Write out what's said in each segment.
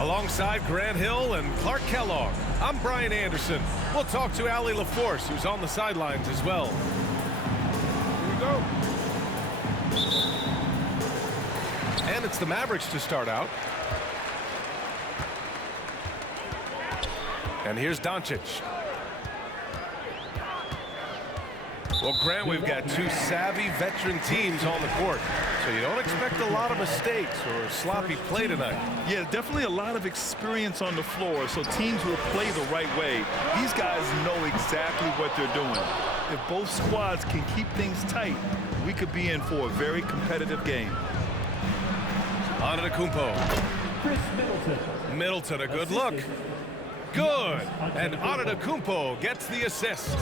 Alongside Grant Hill and Clark Kellogg, I'm Brian Anderson. We'll talk to Allie LaForce, who's on the sidelines as well. Here we go. And it's the Mavericks to start out. And here's Doncic. Well, Grant, we've got two savvy veteran teams on the court, so you don't expect a lot of mistakes or sloppy play tonight. Yeah, definitely a lot of experience on the floor, so teams will play the right way. These guys know exactly what they're doing. If both squads can keep things tight, we could be in for a very competitive game. Antetokounmpo. Chris Middleton. Middleton, a good look. Good. And Antetokounmpo gets the assist.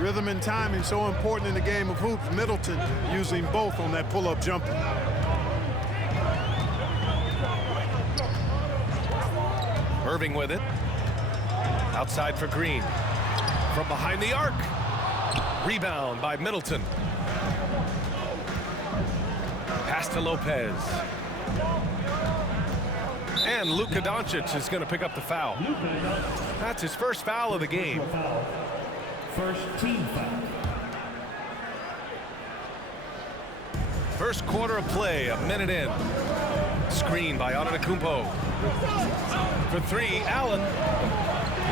Rhythm and timing so important in the game of hoops. Middleton using both on that pull-up jumper. Irving with it. Outside for Green. From behind the arc. Rebound by Middleton. Pass to Lopez. And Luka Doncic is going to pick up the foul. That's his first foul of the game. First team foul. First quarter of play, a minute in. Screen by Antetokounmpo. For three, Allen.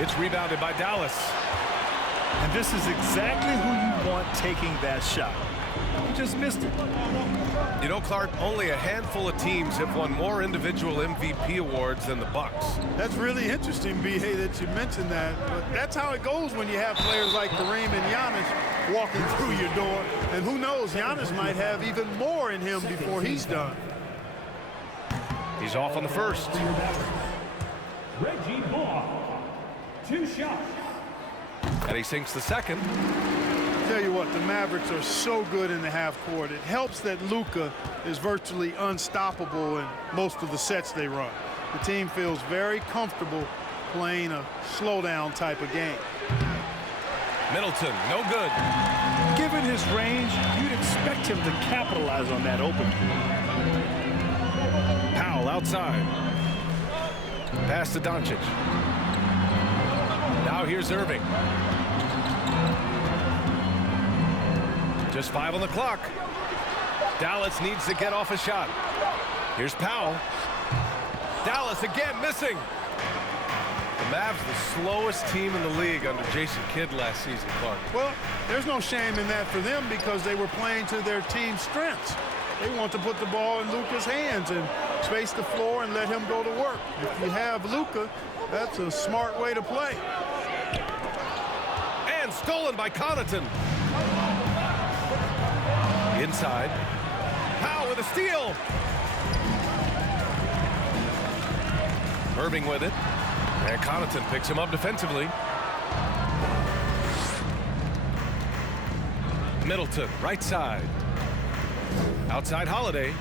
It's rebounded by Dallas. And this is exactly who you want taking that shot. He just missed it. You know, Clark, only a handful of teams have won more individual MVP awards than the Bucks. That's really interesting, B.A., that you mentioned that. But that's how it goes when you have players like Kareem and Giannis walking through your door. And who knows, Giannis might have even more in him before he's done. He's off on the first. Reggie Bullock. 2 shots. And he sinks the second. Tell you what, the Mavericks are so good in the half court. It helps that Luka is virtually unstoppable in most of the sets they run. The team feels very comfortable playing a slowdown type of game. Middleton, no good. Given his range, you'd expect him to capitalize on that opening. Powell outside. Pass to Doncic. Now here's Irving. Just 5 on the clock. Dallas needs to get off a shot. Here's Powell. Dallas again missing. The Mavs the slowest team in the league under Jason Kidd last season, Clark. Well, there's no shame in that for them because they were playing to their team's strengths. They want to put the ball in Luka's hands and space the floor and let him go to work. If you have Luka, that's a smart way to play. And stolen by Connaughton. Inside. Powell with a steal. Irving with it. And Connaughton picks him up defensively. Middleton, right side. Outside Holiday.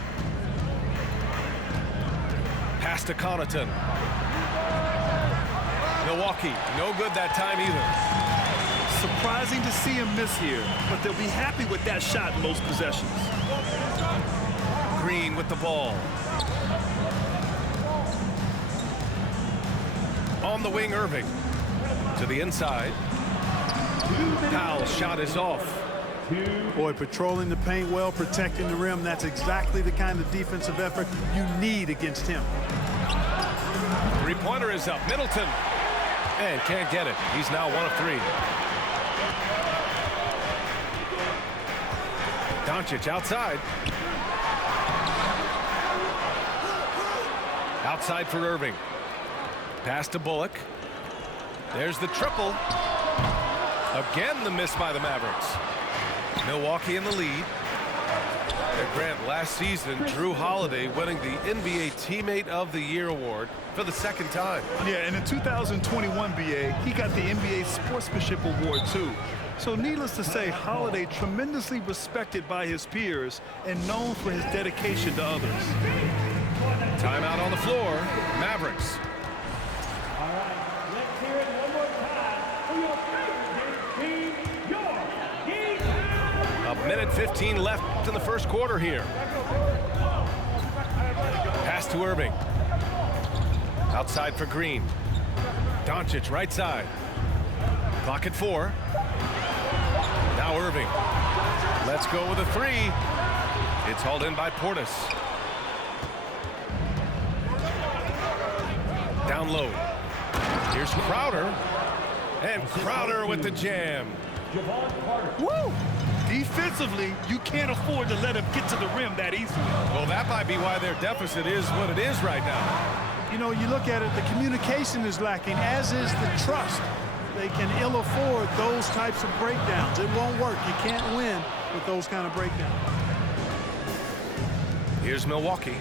Pass to Connaughton. Milwaukee, no good that time either. Surprising to see him miss here, but they'll be happy with that shot in most possessions. Green with the ball. On the wing, Irving. To the inside. Powell's shot is off. Boy, patrolling the paint well, protecting the rim, that's exactly the kind of defensive effort you need against him. Three-pointer is up. Middleton. And can't get it. He's now 1 of 3. Doncic outside. Outside for Irving. Pass to Bullock. There's the triple. Again, the miss by the Mavericks. Milwaukee in the lead. And Grant, last season, Drew Holiday winning the NBA Teammate of the Year award for the 2nd time. Yeah, and in 2021, BA, he got the NBA Sportsmanship Award, too. So needless to say, Holiday tremendously respected by his peers and known for his dedication to others. Timeout on the floor. Mavericks. All right, let's hear it one more time for your favorite team, your Heat. A minute 15 left in the first quarter here. Pass to Irving. Outside for Green. Doncic right side. Clock at 4. Now Irving. Let's go with a 3. It's hauled in by Portis. Down low. Here's Crowder. And Crowder with the jam. Woo! Defensively, you can't afford to let him get to the rim that easily. Well, that might be why their deficit is what it is right now. You know, you look at it, the communication is lacking, as is the trust. They can ill afford those types of breakdowns. It won't work. You can't win with those kind of breakdowns. Here's Milwaukee.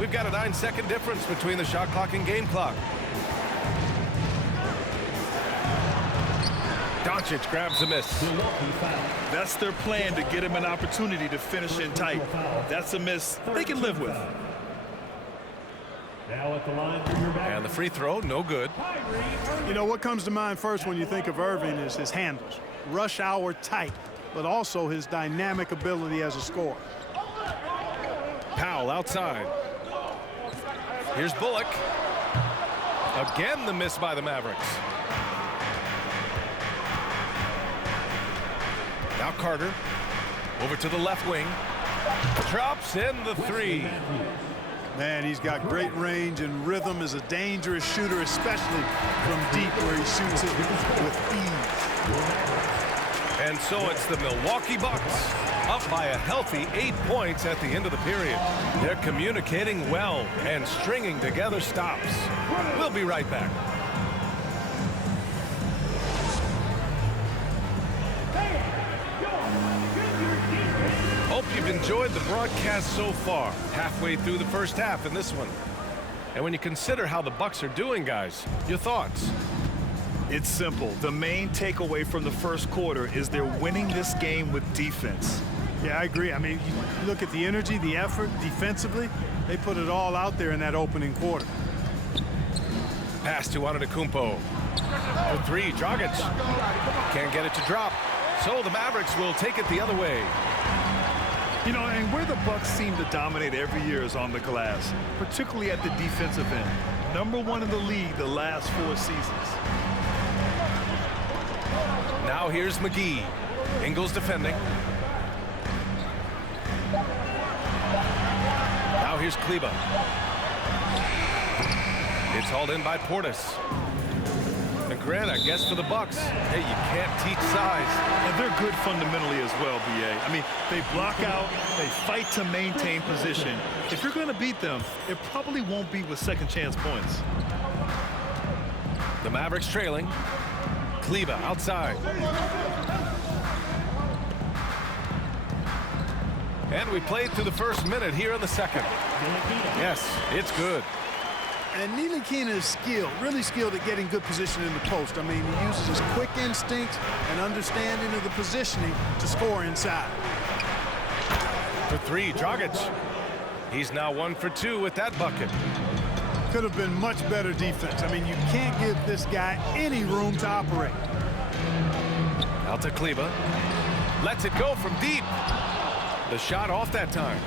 We've got a 9-second difference between the shot clock and game clock. Doncic grabs the miss. That's their plan, to get him an opportunity to finish in tight. That's a miss they can live with. Now at the line for your back. And the free throw, no good. You know, what comes to mind first when you think of Irving is his handles. Rush hour tight, but also his dynamic ability as a scorer. Powell outside. Here's Bullock. Again, the miss by the Mavericks. Now Carter. Over to the left wing. Drops in the 3. Man, he's got great range and rhythm, is a dangerous shooter, especially from deep where he shoots it with ease. And so it's the Milwaukee Bucks up by a healthy 8 points at the end of the period. They're communicating well and stringing together stops. We'll be right back. Hope you've enjoyed the broadcast so far. Halfway through the first half in this one. And when you consider how the Bucks are doing, guys, your thoughts? It's simple. The main takeaway from the first quarter is they're winning this game with defense. Yeah, I agree. I mean, you look at the energy, the effort defensively, they put it all out there in that opening quarter. Pass to Antetokounmpo. For 3, Dragic. Can't get it to drop. So the Mavericks will take it the other way. You know, and where the Bucks seem to dominate every year is on the glass, particularly at the defensive end. #1 in the league the last 4 seasons. Now here's McGee. Ingles defending. Now here's Kleber. It's hauled in by Portis. And Grant, I guess for the Bucks, hey, you can't teach size. And they're good fundamentally as well, B.A. I mean, they block out, they fight to maintain position. If you're going to beat them, it probably won't be with second chance points. The Mavericks trailing. Kleber outside. And we played through the first minute here in the second. Yes, it's good. And Ntilikina is skilled, really skilled at getting good position in the post. I mean, he uses his quick instincts and understanding of the positioning to score inside. For 3, Dragic. He's now 1 for 2 with that bucket. Could have been much better defense. I mean, you can't give this guy any room to operate. Out to Kleber. Lets it go from deep. The shot off that time.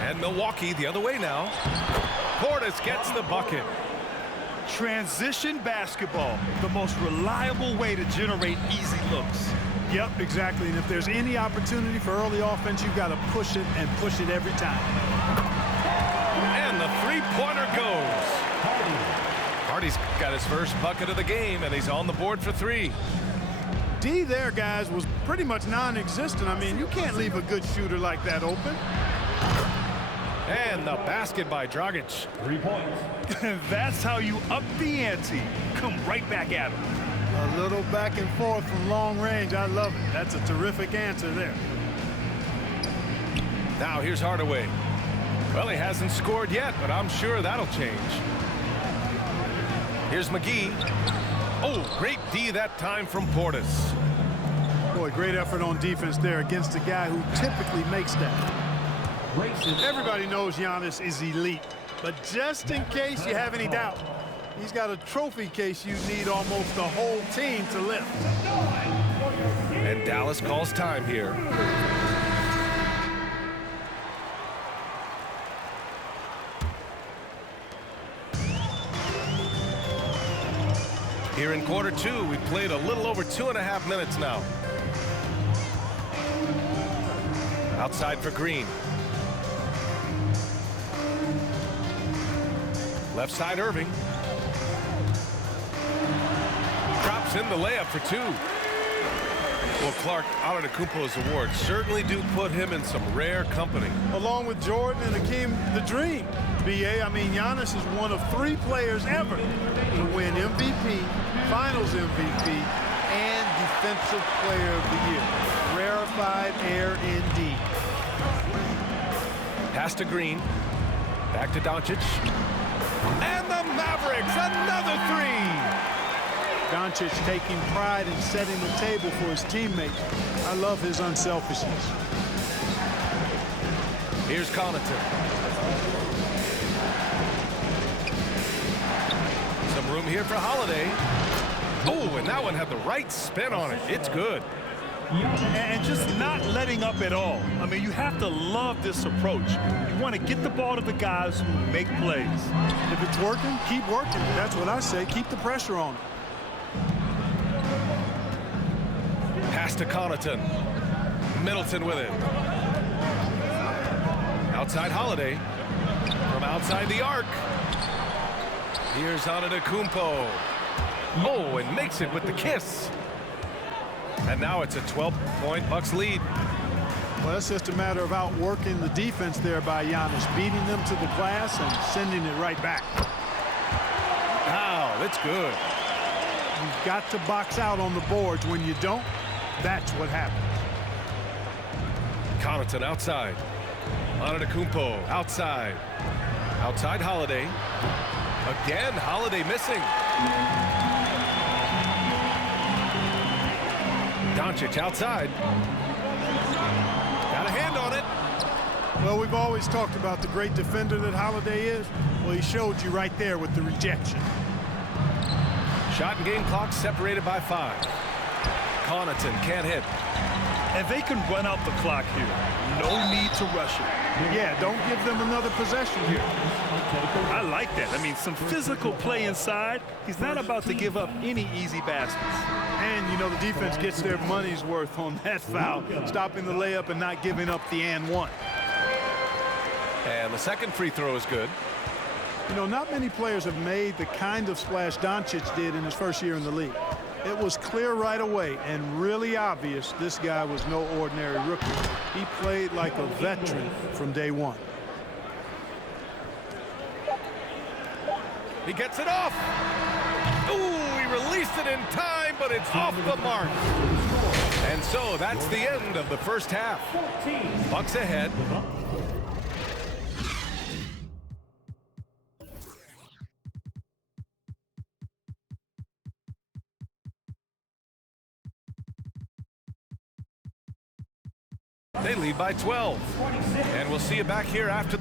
And Milwaukee the other way now. Portis gets the bucket. Transition basketball, the most reliable way to generate easy looks. Yep, exactly. And if there's any opportunity for early offense, you've got to push it and push it every time. And the 3-pointer goes. Hardy's got his first bucket of the game, and he's on the board for 3. D there, guys, was pretty much non-existent. I mean, you can't leave a good shooter like that open. And the basket by Dragic. 3 points. That's how you up the ante. Come right back at him. A little back and forth from long range. I love it. That's a terrific answer there. Now here's Hardaway. Well, he hasn't scored yet, but I'm sure that'll change. Here's McGee. Oh, great D that time from Portis. Boy, great effort on defense there against a guy who typically makes that. Everybody knows Giannis is elite, but just in case you have any doubt, he's got a trophy case you need almost the whole team to lift. And Dallas calls time here. Here in quarter two, we've played a little over 2.5 minutes now. Outside for Green. Left side Irving. Drops in the layup for two. Well, Clark, Antetokounmpo's awards certainly do put him in some rare company. Along with Jordan and Hakeem, the dream. BA, I mean, Giannis is one of 3 players ever to win MVP, Finals MVP, and Defensive Player of the Year. Rarefied air indeed. Pass to Green. Back to Doncic. And the Mavericks, another 3. Doncic taking pride in setting the table for his teammates. I love his unselfishness. Here's Connaughton. Some room here for Holiday. Oh, and that one had the right spin on it. It's good. And just not letting up at all. I mean, you have to love this approach. You want to get the ball to the guys who make plays. If it's working, keep working. That's what I say. Keep the pressure on it. Pass to Connaughton. Middleton with it. Outside Holiday. From outside the arc. Here's Antetokounmpo. Oh, and makes it with the kiss. And now it's a 12-point Bucks lead. Well, it's just a matter of outworking the defense there by Giannis, beating them to the glass and sending it right back. Wow, that's good. You've got to box out on the boards. When you don't, that's what happens. Connaughton outside. Antetokounmpo outside. Outside Holiday. Again, Holiday missing. Doncic outside. Got a hand on it. Well, we've always talked about the great defender that Holiday is. Well, he showed you right there with the rejection. Shot and game clock separated by 5. Connaughton can't hit. And they can run out the clock here. No need to rush it. Yeah, don't give them another possession here. I like that. I mean, some physical play inside. He's not about to give up any easy baskets. And, you know, the defense gets their money's worth on that foul, stopping the layup and not giving up the and one. And the second free throw is good. You know, not many players have made the kind of splash Doncic did in his first year in the league. It was clear right away and really obvious this guy was no ordinary rookie. He played like a veteran from day one. He gets it off. Ooh, he released it in time, but it's off the mark. And so that's the end of the first half. Bucks ahead. They lead by 12. And we'll see you back here after